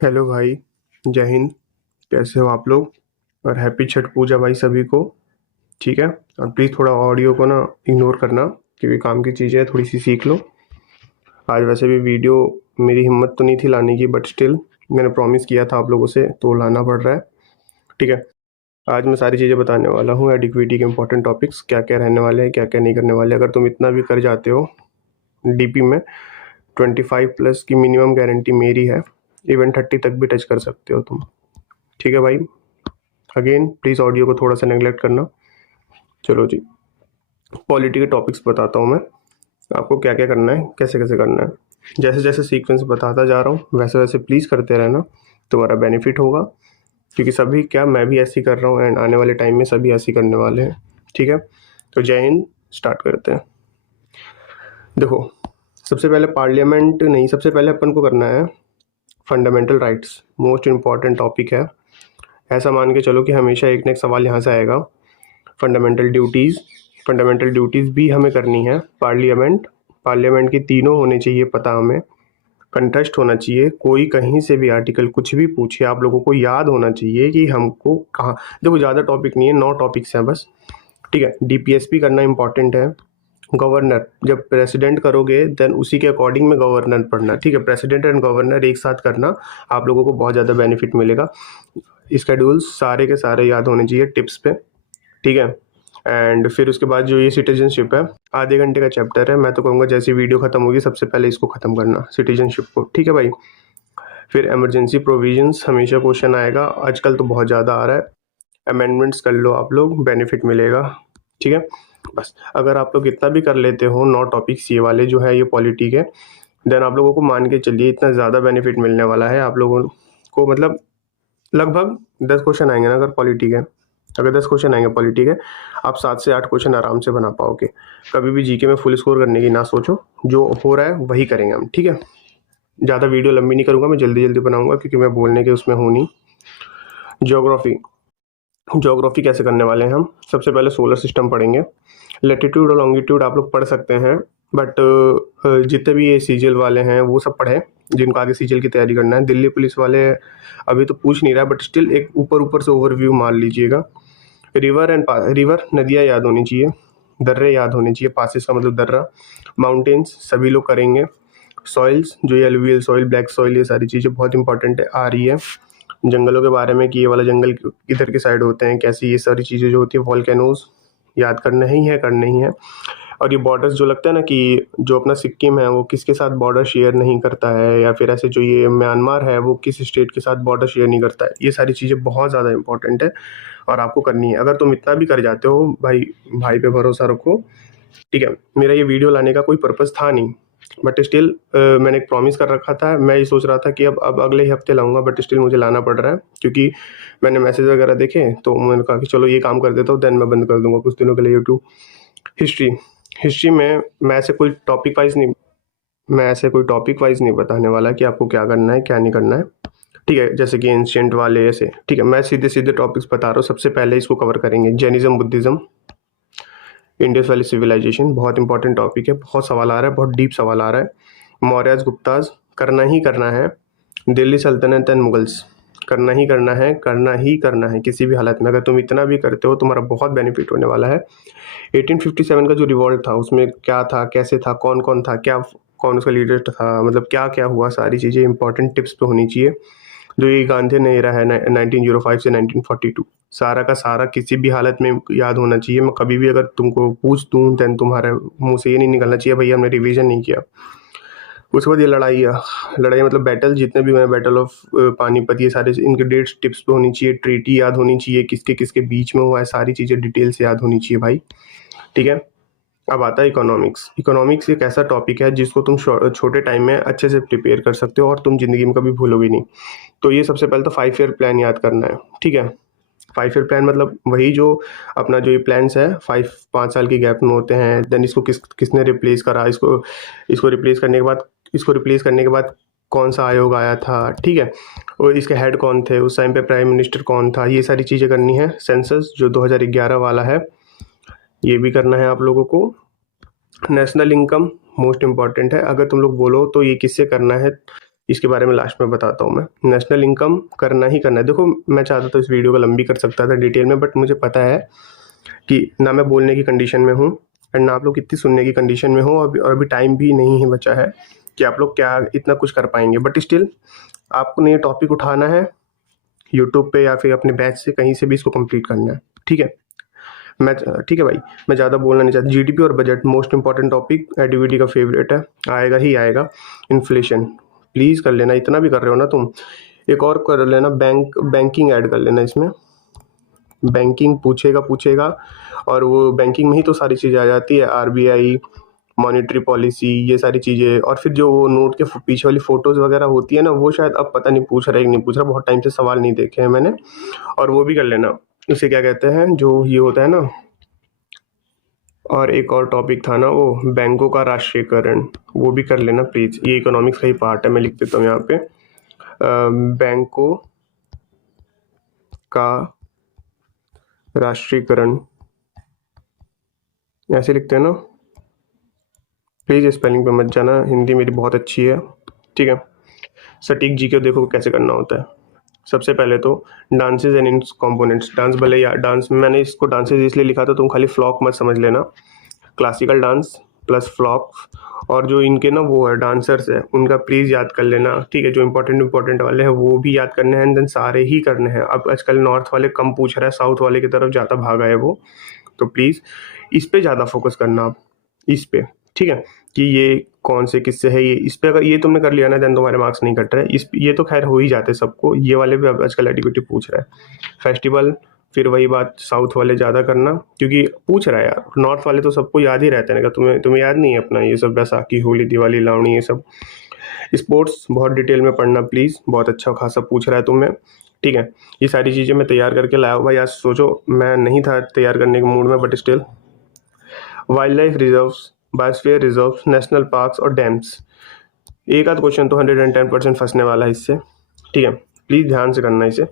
Hello भाई। जय हिंद। कैसे हो आप लोग? और हैप्पी छठ पूजा भाई सभी को। ठीक है। और प्लीज़ थोड़ा ऑडियो को ना इग्नोर करना, क्योंकि काम की चीज़ें हैं, थोड़ी सी सीख लो। आज वैसे भी वीडियो मेरी हिम्मत तो नहीं थी लाने की, बट स्टिल मैंने प्रॉमिस किया था आप लोगों से, तो लाना पड़ रहा है। ठीक है। आज मैं सारी चीज़ें बताने वाला हूँ, एडिक्विटी के इंपॉर्टेंट टॉपिक्स क्या क्या रहने वाले हैं, क्या क्या नहीं करने वाले। अगर तुम इतना भी कर जाते हो डीपी में, 25+ की मिनिमम गारंटी मेरी है। इवन 30 तक भी टच कर सकते हो तुम। ठीक है भाई। अगेन प्लीज़ ऑडियो को थोड़ा सा नेगलेक्ट करना। चलो जी, पॉलिटी के टॉपिक्स बताता हूँ मैं आपको, क्या क्या करना है, कैसे कैसे करना है। जैसे जैसे सीक्वेंस बताता जा रहा हूँ वैसे वैसे प्लीज़ करते रहना, तुम्हारा बेनिफिट होगा। क्योंकि सभी क्या, मैं भी ऐसे ही कर रहा हूँ एंड आने वाले टाइम में सभी ऐसे ही करने वाले हैं। ठीक है। तो जय हिंद, स्टार्ट करते हैं। देखो, सबसे पहले पार्लियामेंट नहीं, सबसे पहले अपन को करना है fundamental rights. Most important topic है। ऐसा मान के चलो कि हमेशा एक ना एक सवाल यहाँ से आएगा। फंडामेंटल ड्यूटीज़, फंडामेंटल ड्यूटीज़ भी हमें करनी है। पार्लियामेंट, पार्लियामेंट की तीनों होने चाहिए पता हमें। कंटेस्ट होना चाहिए, कोई कहीं से भी आर्टिकल कुछ भी पूछे आप लोगों को याद होना चाहिए कि हमको कहाँ। देखो ज़्यादा टॉपिक नहीं है, 9 टॉपिक्स हैं बस। ठीक है। डीपीएसपी करना इंपॉर्टेंट है। गवर्नर, जब प्रेसिडेंट करोगे देन उसी के अकॉर्डिंग में गवर्नर पढ़ना। ठीक है। प्रेसिडेंट एंड गवर्नर एक साथ करना, आप लोगों को बहुत ज़्यादा बेनिफिट मिलेगा। स्केड्यूल्स सारे के सारे याद होने चाहिए टिप्स पे। ठीक है। एंड फिर उसके बाद जो ये सिटीजनशिप है, आधे घंटे का चैप्टर है। मैं तो कहूँगा जैसी वीडियो खत्म होगी सबसे पहले इसको खत्म करना, सिटीजनशिप को। ठीक है भाई। फिर इमरजेंसी प्रोविजंस, हमेशा क्वेश्चन आएगा, आजकल तो बहुत ज़्यादा आ रहा है। अमेंडमेंट्स कर लो आप लोग, बेनिफिट मिलेगा। ठीक है। बस अगर आप लोग इतना भी कर लेते हो, 9 टॉपिक्स ये वाले जो है ये पॉलिटी के, देन आप लोगों को मान के चलिए इतना ज़्यादा बेनिफिट मिलने वाला है आप लोगों को। मतलब लगभग 10 क्वेश्चन आएंगे ना अगर पॉलिटी के, अगर 10 क्वेश्चन आएंगे पॉलिटी के, आप 7 से 8 क्वेश्चन आराम से बना पाओगे। कभी भी जीके में फुल स्कोर करने की ना सोचो, जो हो रहा है वही करेंगे हम। ठीक है। ज़्यादा वीडियो लंबी नहीं करूँगा, मैं जल्दी जल्दी बनाऊंगा क्योंकि मैं बोलने के उसमें हूँ नहीं। ज्योग्राफी, ज्योग्राफी कैसे करने वाले हैं हम? सबसे पहले सोलर सिस्टम पढ़ेंगे। लेटीट्यूड और लॉन्गिट्यूड आप लोग पढ़ सकते हैं, बट जितने भी ये सीजीएल वाले हैं वो सब पढ़े, जिनको आगे सीजीएल की तैयारी करना है। दिल्ली पुलिस वाले अभी तो पूछ नहीं रहा, बट स्टिल एक ऊपर ऊपर से ओवरव्यू मान लीजिएगा। रिवर एंड रिवर, नदियाँ याद होनी चाहिए। दर्रे याद होने चाहिए, पासिस का मतलब दर्रा। माउंटेन्स सभी लोग करेंगे। सॉइल्स, जो ये एलुवियल सॉइल, ब्लैक सॉइल, ये सारी चीज़ें बहुत इंपॉर्टेंट आ रही है। जंगलों के बारे में कि ये वाला जंगल किधर के साइड होते हैं, कैसी, ये सारी चीज़ें जो होती है। वॉल्केनोज याद करने ही है, करने ही है। और ये बॉर्डर्स जो लगता है ना कि जो अपना सिक्किम है वो किसके साथ बॉर्डर शेयर नहीं करता है, या फिर ऐसे जो ये म्यांमार है वो किस स्टेट के साथ बॉर्डर शेयर नहीं करता है, ये सारी चीज़ें बहुत ज़्यादा इंपॉर्टेंट है और आपको करनी है। अगर तुम इतना भी कर जाते हो भाई, भाई पे भरोसा रखो। ठीक है। मेरा ये वीडियो लाने का कोई पर्पज़ था नहीं, बट स्टिल मैंने एक प्रॉमिस कर रखा था। मैं ये सोच रहा था कि अब अगले ही हफ्ते लाऊंगा, बट स्टिल मुझे लाना पड़ रहा है क्योंकि मैंने मैसेज वगैरह देखे, तो मैंने कहा कि चलो ये काम कर देता हूँ, देन मैं बंद कर दूंगा कुछ दिनों के लिए यूट्यूब। हिस्ट्री, हिस्ट्री में मैं ऐसे कोई टॉपिक वाइज नहीं बताने वाला कि आपको क्या करना है क्या नहीं करना है। ठीक है। जैसे कि एंशियंट वाले ऐसे, ठीक है, मैं सीधे सीधे टॉपिक्स बता रहा हूँ। सबसे पहले इसको कवर करेंगे, Jainism, Buddhism, Indus valley civilisation. बहुत इंपॉर्टेंट टॉपिक है, बहुत सवाल आ रहा है, बहुत डीप सवाल आ रहा है। मौर्याज, गुप्ताज करना ही करना है। दिल्ली सल्तनत एंड मुगल्स करना ही करना है, करना ही करना है किसी भी हालत में। अगर तुम इतना भी करते हो तुम्हारा बहुत बेनिफिट होने वाला है। 1857 का जो रिवॉल्ट था उसमें क्या था, कैसे था, कौन कौन था, क्या, कौन उसका लीडर था, मतलब क्या क्या हुआ, सारी चीज़ें इंपॉर्टेंट टिप्स पे होनी चाहिए। जो ये गांधी ने एरा है 1905 से 1942, सारा का सारा किसी भी हालत में याद होना चाहिए। मैं कभी भी अगर तुमको पूछ दूँ देन तुम्हारे मुंह से ये नहीं निकलना चाहिए भैया हमने रिवीजन नहीं किया। उसके बाद ये लड़ाई, लड़ाई मतलब बैटल, जितने भी हैं, बैटल ऑफ पानीपत, ये सारे इनके डेट्स टिप्स पे होनी चाहिए। ट्रीटी याद होनी चाहिए, किसके किसके बीच में हुआ है, सारी चीज़ें डिटेल से याद होनी चाहिए भाई। ठीक है। अब आता है इकोनॉमिक्स। इकोनॉमिक्स एक ऐसा टॉपिक है जिसको तुम छोटे टाइम में अच्छे से प्रिपेयर कर सकते हो और तुम जिंदगी में कभी भूलोगे नहीं। तो ये सबसे पहले तो 5 ईयर प्लान याद करना है। ठीक है। 5 ईयर प्लान मतलब वही जो अपना जो ये प्लान्स है 5 साल के गैप में होते हैं। देन इसको किसने रिप्लेस करा, इसको इसको रिप्लेस करने के बाद, इसको रिप्लेस करने के बाद कौन सा आयोग आया था। ठीक है। और इसके हेड कौन थे उस टाइम पे, प्राइम मिनिस्टर कौन था, ये सारी चीज़ें करनी है। सेंसस जो 2011 वाला है ये भी करना है आप लोगों को। नेशनल इनकम मोस्ट इम्पॉर्टेंट है। अगर तुम लोग बोलो तो ये किससे करना है, इसके बारे में लास्ट में बताता हूँ मैं। नेशनल इनकम करना ही करना है। देखो मैं चाहता था इस वीडियो को लंबी कर सकता था डिटेल में, बट मुझे पता है कि ना मैं बोलने की कंडीशन में हूँ एंड ना आप लोग इतनी सुनने की कंडीशन में हो, और अभी टाइम भी नहीं है बचा है कि आप लोग क्या इतना कुछ कर पाएंगे। बट स्टिल आपको ये टॉपिक उठाना है यूट्यूब पे या फिर अपने बैच से कहीं से भी इसको कंप्लीट करना है, ठीक है। ठीक है भाई, मैं ज़्यादा बोलना नहीं चाहता। जीडीपी और बजट मोस्ट इंपॉर्टेंट टॉपिक, एडीवीडी का फेवरेट है, आएगा ही आएगा। इन्फ्लेशन प्लीज़ कर लेना, इतना भी कर रहे हो ना तुम। एक और कर लेना, बैंकिंग ऐड कर लेना इसमें। बैंकिंग पूछेगा और वो बैंकिंग में ही तो सारी चीज़ें आ जाती है, आरबीआई, मॉनेटरी पॉलिसी, ये सारी चीज़ें। और फिर जो वो नोट के पीछे वाली फ़ोटोज़ वगैरह होती है ना, वो शायद अब पता नहीं पूछ रहा है कि नहीं पूछ रहा, बहुत टाइम से सवाल नहीं देखे हैं मैंने। और वो भी कर लेना, उसे क्या कहते हैं जो ये होता है ना। और एक और टॉपिक था ना वो बैंकों का राष्ट्रीयकरण, वो भी कर लेना प्लीज़। ये इकोनॉमिक्स का ही पार्ट है, मैं लिख देता हूँ यहाँ पे। बैंकों का राष्ट्रीयकरण ऐसे लिखते हैं ना, प्लीज़ स्पेलिंग पे मत जाना, हिंदी मेरी बहुत अच्छी है, ठीक है। सटीक जी के देखो कैसे करना होता है। सबसे पहले तो dances and it's components. Dance भले या डांस, मैंने इसको डांसेज इसलिए लिखा था, तुम खाली फ्लॉक मत समझ लेना। क्लासिकल डांस प्लस फ्लॉक, और जो इनके ना वो है डांसर्स है उनका प्लीज़ याद कर लेना, ठीक है। जो इंपॉर्टेंट वाले हैं वो भी याद करने हैं, एंड देन सारे ही करने हैं। अब आजकल नॉर्थ वाले कम पूछ रहा है, साउथ वाले की तरफ ज़्यादा भागा है वो, तो प्लीज़ इस पे ज़्यादा फोकस करना आप, इस पे, ठीक है। कि ये कौन से किससे है, ये इस पे अगर ये तुमने कर लिया ना, देन तुम्हारे मार्क्स नहीं कट रहे। ये तो खैर हो ही जाते सबको, ये वाले भी अब आजकल एडीक्यूटिव पूछ रहा है। फेस्टिवल, फिर वही बात, साउथ वाले ज़्यादा करना, क्योंकि पूछ रहा है यार। नॉर्थ वाले तो सबको याद ही रहते हैं ना, तुम्हें याद नहीं है अपना ये सब, बैसाखी, होली, दिवाली, लावणी, ये सब। स्पोर्ट्स बहुत डिटेल में पढ़ना प्लीज़, बहुत अच्छा खासा पूछ रहा है तुम्हें, ठीक है। ये सारी चीज़ें मैं तैयार करके लाया हूँ भाई। आज सोचो मैं नहीं था तैयार करने के मूड में, but still. Wild life reserves, biosphere reserves, national parks और डैम्स, एक आध क्वेश्चन तो 110% फंसने वाला है इससे, ठीक है। प्लीज़ ध्यान से करना इसे।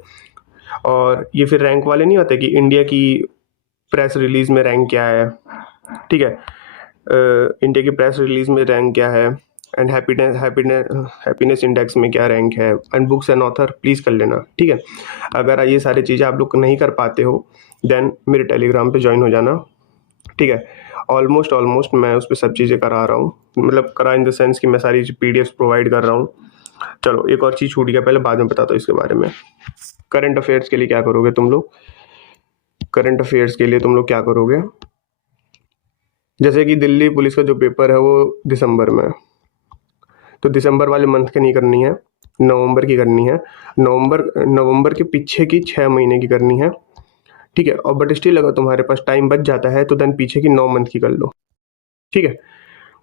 और ये फिर रैंक वाले नहीं होते कि इंडिया की प्रेस रिलीज में रैंक क्या है, ठीक है। इंडिया की प्रेस रिलीज में रैंक क्या है, एंड हैप्पीनेस इंडेक्स में क्या रैंक है, and books and author please कर लेना, ठीक है। अगर ये सारी चीज़ें आप लोग नहीं कर पाते हो, देन मेरे टेलीग्राम पे ज्वाइन हो जाना, ठीक है। ऑलमोस्ट मैं उस पर सब चीज़ें करा रहा हूँ, मतलब करा इन द सेंस कि मैं सारी पीडीएफ प्रोवाइड कर रहा हूँ। चलो एक और चीज़ छूट गया, पहले बाद में बताता हूँ इसके बारे में। करंट अफेयर्स के लिए क्या करोगे तुम लोग, करंट अफेयर्स के लिए तुम लोग क्या करोगे, जैसे कि दिल्ली पुलिस का जो पेपर है वो दिसंबर में है, तो दिसंबर वाले मंथ की नहीं करनी है, नवंबर की करनी है। नवंबर के पीछे की 6 महीने की करनी है, ठीक है। और बट स्टिल अगर तुम्हारे पास टाइम बच जाता है तो देन पीछे की 9 मंथ की कर लो, ठीक है।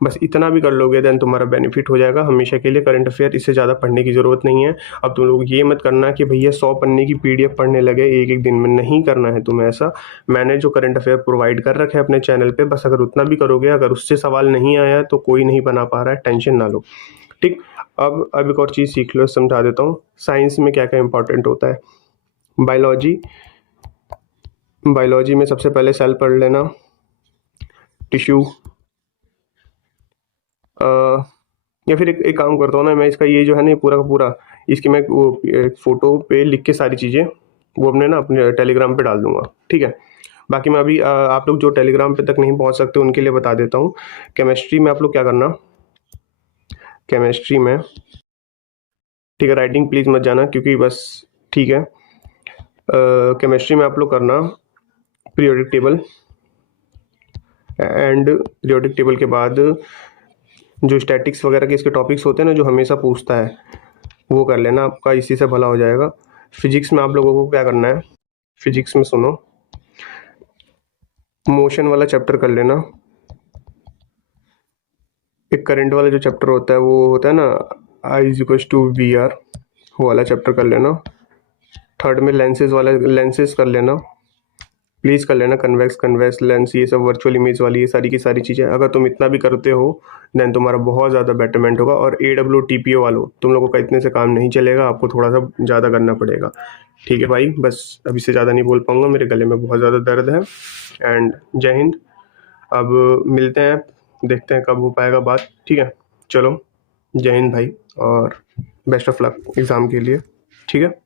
बस इतना भी कर लोगे देन तुम्हारा बेनिफिट हो जाएगा हमेशा के लिए। करंट अफेयर इससे ज़्यादा पढ़ने की ज़रूरत नहीं है। अब तुम लोग ये मत करना कि भैया 100 पन्ने की पीडीएफ पढ़ने लगे एक एक दिन में, नहीं करना है तुम्हें ऐसा। मैंने जो करंट अफेयर प्रोवाइड कर रखे हैं अपने चैनल पे, बस अगर उतना भी करोगे, अगर उससे सवाल नहीं आया तो कोई नहीं बना पा रहा है, टेंशन ना लो, ठीक। अब एक और चीज़ सीख लो, समझा देता हूँ। साइंस में क्या क्या इंपॉर्टेंट होता है। बायोलॉजी में सबसे पहले सेल पढ़ लेना, टिश्यू, या फिर एक काम करता हूँ ना मैं, इसका ये जो है ना पूरा का पूरा, इसकी मैं वो फोटो पे लिख के सारी चीज़ें वो अपने टेलीग्राम पे डाल दूंगा, ठीक है। बाकी मैं अभी आप लोग जो टेलीग्राम पे तक नहीं पहुँच सकते उनके लिए बता देता हूँ। केमिस्ट्री में आप लोग क्या करना, केमिस्ट्री में, ठीक है, राइटिंग प्लीज़ मत जाना क्योंकि बस, ठीक है। केमिस्ट्री में आप लोग करना periodic table, and periodic table के बाद जो स्टैटिक्स वगैरह के इसके टॉपिक्स होते हैं ना जो हमेशा पूछता है, वो कर लेना, आपका इसी से भला हो जाएगा। फिजिक्स में आप लोगों को क्या करना है, फिजिक्स में सुनो, मोशन वाला चैप्टर कर लेना। एक करंट वाला जो चैप्टर होता है वो होता है ना, I=VR, वो वाला चैप्टर कर लेना। थर्ड में लेंसेज कर लेना, प्लीज़ कर लेना। कन्वेक्स लेंस, ये सब वर्चुअल इमेज वाली ये सारी की सारी चीज़ें अगर तुम इतना भी करते हो देन तुम्हारा बहुत ज़्यादा बेटरमेंट होगा। और AWTPO वालों, तुम लोगों का इतने से काम नहीं चलेगा, आपको थोड़ा सा ज़्यादा करना पड़ेगा, ठीक है भाई। बस अभी से ज़्यादा नहीं बोल पाऊँगा, मेरे गले में बहुत ज़्यादा दर्द है। एंड जय हिंद। अब मिलते हैं, देखते हैं कब हो पाएगा बात, ठीक है। चलो जय हिंद भाई। और बेस्ट ऑफ लक एग्ज़ाम के लिए। ठीक है।